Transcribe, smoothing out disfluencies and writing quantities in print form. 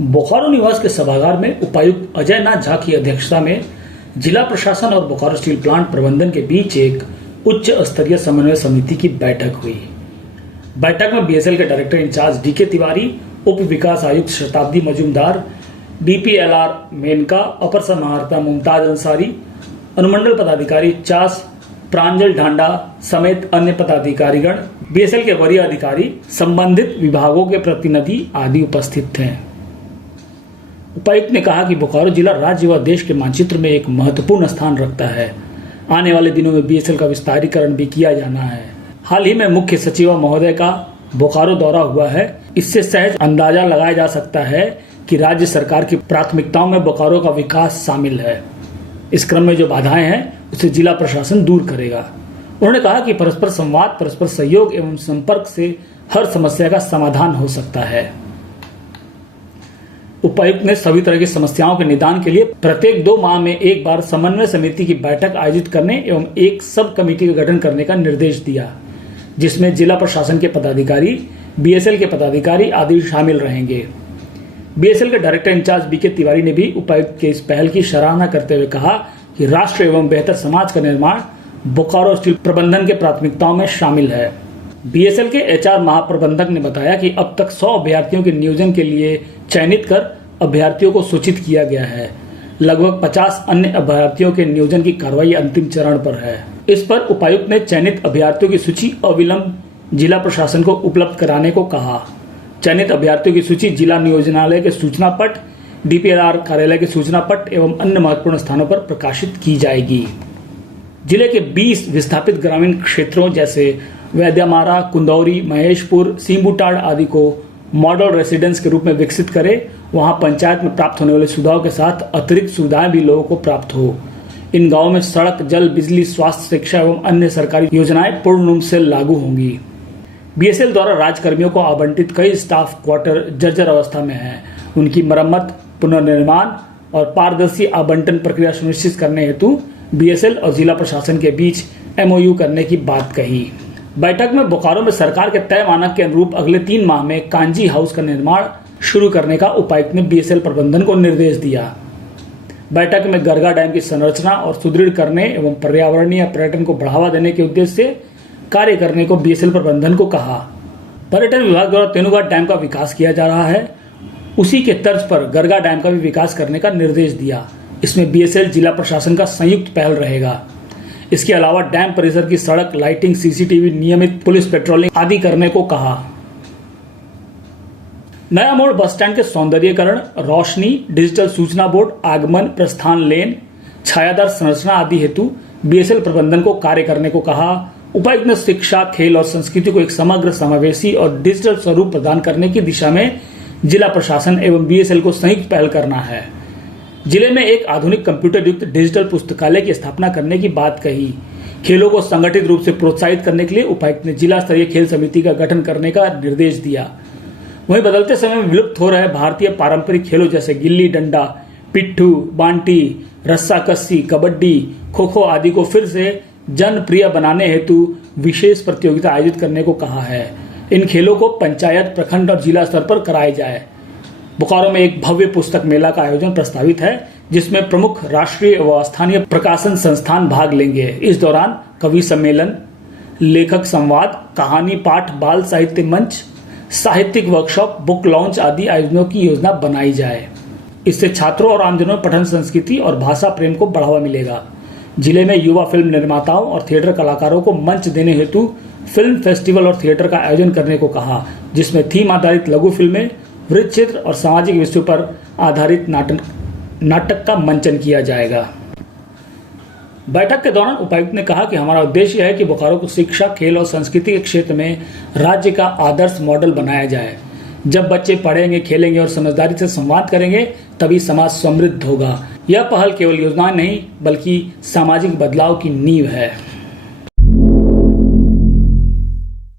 बोकारो निवास के सभागार में उपायुक्त अजय नाथ झा की अध्यक्षता में जिला प्रशासन और बोकारो स्टील प्लांट प्रबंधन के बीच एक उच्च स्तरीय समन्वय समिति की बैठक हुई। बैठक में बीएसएल के डायरेक्टर इंचार्ज डीके तिवारी, उप विकास आयुक्त शताब्दी मजूमदार, डीपीएलआर मेनका, अपर समाहर्ता मुमताज अंसारी, अनुमंडल पदाधिकारी चास प्रांजल ढांडा समेत अन्य पदाधिकारीगण, बीएसएल के वरीय अधिकारी, संबंधित विभागों के प्रतिनिधि आदि उपस्थित थे। उपायुक्त ने कहा कि बोकारो जिला राज्य व देश के मानचित्र में एक महत्वपूर्ण स्थान रखता है। आने वाले दिनों में बीएसएल का विस्तारीकरण भी किया जाना है। हाल ही में मुख्य सचिव महोदय का बोकारो दौरा हुआ है। इससे सहज अंदाजा लगाया जा सकता है कि राज्य सरकार की प्राथमिकताओं में बोकारो का विकास शामिल है। इस क्रम में जो बाधाएं हैं उसे जिला प्रशासन दूर करेगा। उन्होंने कहा कि परस्पर संवाद, परस्पर सहयोग एवं संपर्क से हर समस्या का समाधान हो सकता है। उपायुक्त ने सभी तरह की समस्याओं के निदान के लिए प्रत्येक 2 माह में एक बार समन्वय समिति की बैठक आयोजित करने एवं एक सब कमेटी का गठन करने का निर्देश दिया, जिसमें जिला प्रशासन के पदाधिकारी, बीएसएल के पदाधिकारी आदि शामिल रहेंगे। बीएसएल के डायरेक्टर इंचार्ज बीके तिवारी ने भी उपायुक्त के इस पहल की सराहना करते हुए कहा कि राष्ट्र एवं बेहतर समाज का निर्माण बोकारो स्टील प्रबंधन के प्राथमिकताओं में शामिल है। बीएसएल के एचआर महाप्रबंधक ने बताया कि अब तक 100 अभ्यर्थियों के नियोजन के लिए चयनित कर अभ्यर्थियों को सूचित किया गया है। लगभग 50 अन्य अभ्यर्थियों के नियोजन की कार्रवाई अंतिम चरण पर है। इस पर उपायुक्त ने चयनित अभ्यर्थियों की सूची अविलंब जिला प्रशासन को उपलब्ध कराने को कहा। चयनित अभ्यर्थियों की सूची जिला नियोजनालय के सूचना पट, डीपीएलआर कार्यालय के सूचना पट एवं अन्य महत्वपूर्ण स्थानों पर प्रकाशित की जाएगी। जिले के 20 विस्थापित ग्रामीण क्षेत्रों जैसे वैद्यमारा, कुंदौरी, महेशपुर, सींबूटाड़ आदि को मॉडल रेसिडेंस के रूप में विकसित करे। वहां पंचायत में प्राप्त होने वाली सुविधाओं के साथ अतिरिक्त सुविधाएं भी लोगों को प्राप्त हो। इन गांवों में सड़क, जल, बिजली, स्वास्थ्य, शिक्षा एवं अन्य सरकारी योजनाएं पूर्ण रूप से लागू होंगी। बीएसएल द्वारा राज्यकर्मियों को आवंटित कई स्टाफ क्वार्टर जर्जर अवस्था में हैं। उनकी मरम्मत, पुनर्निर्माण और पारदर्शी आवंटन प्रक्रिया सुनिश्चित करने हेतु बीएसएल और जिला प्रशासन के बीच एमओयू करने की बात कही। बैठक में बोकारो में सरकार के तय मानक के अनुरूप अगले 3 माह में कांजी हाउस का निर्माण शुरू करने का उपायुक्त ने बीएसएल प्रबंधन को निर्देश दिया। बैठक में गरगा डैम की संरचना और सुदृढ़ करने एवं पर्यावरणीय पर्यटन को बढ़ावा देने के उद्देश्य से कार्य करने को बीएसएल प्रबंधन को कहा। पर्यटन विभाग द्वारा तेनुघाट डैम का विकास किया जा रहा है, उसी के तर्ज पर गरगा डैम का भी विकास करने का निर्देश दिया। इसमें बीएसएल जिला प्रशासन का संयुक्त पहल रहेगा। इसके अलावा डैम परिसर की सड़क, लाइटिंग, सीसीटीवी, नियमित पुलिस पेट्रोलिंग आदि करने को कहा। नया मोड़ बस स्टैंड के सौंदर्यीकरण, रोशनी, डिजिटल सूचना बोर्ड, आगमन प्रस्थान लेन, छायादार संरचना आदि हेतु बीएसएल प्रबंधन को कार्य करने को कहा। उपायुक्त ने शिक्षा, खेल और संस्कृति को एक समग्र, समावेशी और डिजिटल स्वरूप प्रदान करने की दिशा में जिला प्रशासन एवं बीएसएल को संयुक्त पहल करना है। जिले में एक आधुनिक कंप्यूटर युक्त डिजिटल पुस्तकालय की स्थापना करने की बात कही। खेलों को संगठित रूप से प्रोत्साहित करने के लिए उपायुक्त ने जिला स्तरीय खेल समिति का गठन करने का निर्देश दिया। वहीं बदलते समय में विलुप्त हो रहे भारतीय पारंपरिक खेलों जैसे गिल्ली डंडा, पिट्ठू, बांटी, रस्सा कस्सी, कबड्डी, खो खो आदि को फिर से जनप्रिय बनाने हेतु विशेष प्रतियोगिता आयोजित करने को कहा है। इन खेलों को पंचायत, प्रखंड और जिला स्तर पर कराया जाए। बोकारो में एक भव्य पुस्तक मेला का आयोजन प्रस्तावित है, जिसमें प्रमुख राष्ट्रीय व स्थानीय प्रकाशन संस्थान भाग लेंगे। इस दौरान कवि सम्मेलन, लेखक संवाद, कहानी पाठ, बाल साहित्य मंच, साहित्यिक वर्कशॉप, बुक लॉन्च आदि आयोजनों की योजना बनाई जाए। इससे छात्रों और आमजनों में पठन संस्कृति और भाषा प्रेम को बढ़ावा मिलेगा। जिले में युवा फिल्म निर्माताओं और थिएटर कलाकारों को मंच देने हेतु फिल्म फेस्टिवल और थिएटर का आयोजन करने को कहा, जिसमें थीम आधारित लघु फिल्में, वृत्त चित्र और सामाजिक विषयों पर आधारित नाटक का मंचन किया जाएगा। बैठक के दौरान उपायुक्त ने कहा कि हमारा उद्देश्य है कि बोकारो को शिक्षा, खेल और संस्कृति के क्षेत्र में राज्य का आदर्श मॉडल बनाया जाए। जब बच्चे पढ़ेंगे, खेलेंगे और समझदारी से संवाद करेंगे, तभी समाज समृद्ध होगा। यह पहल केवल योजना नहीं बल्कि सामाजिक बदलाव की नींव है।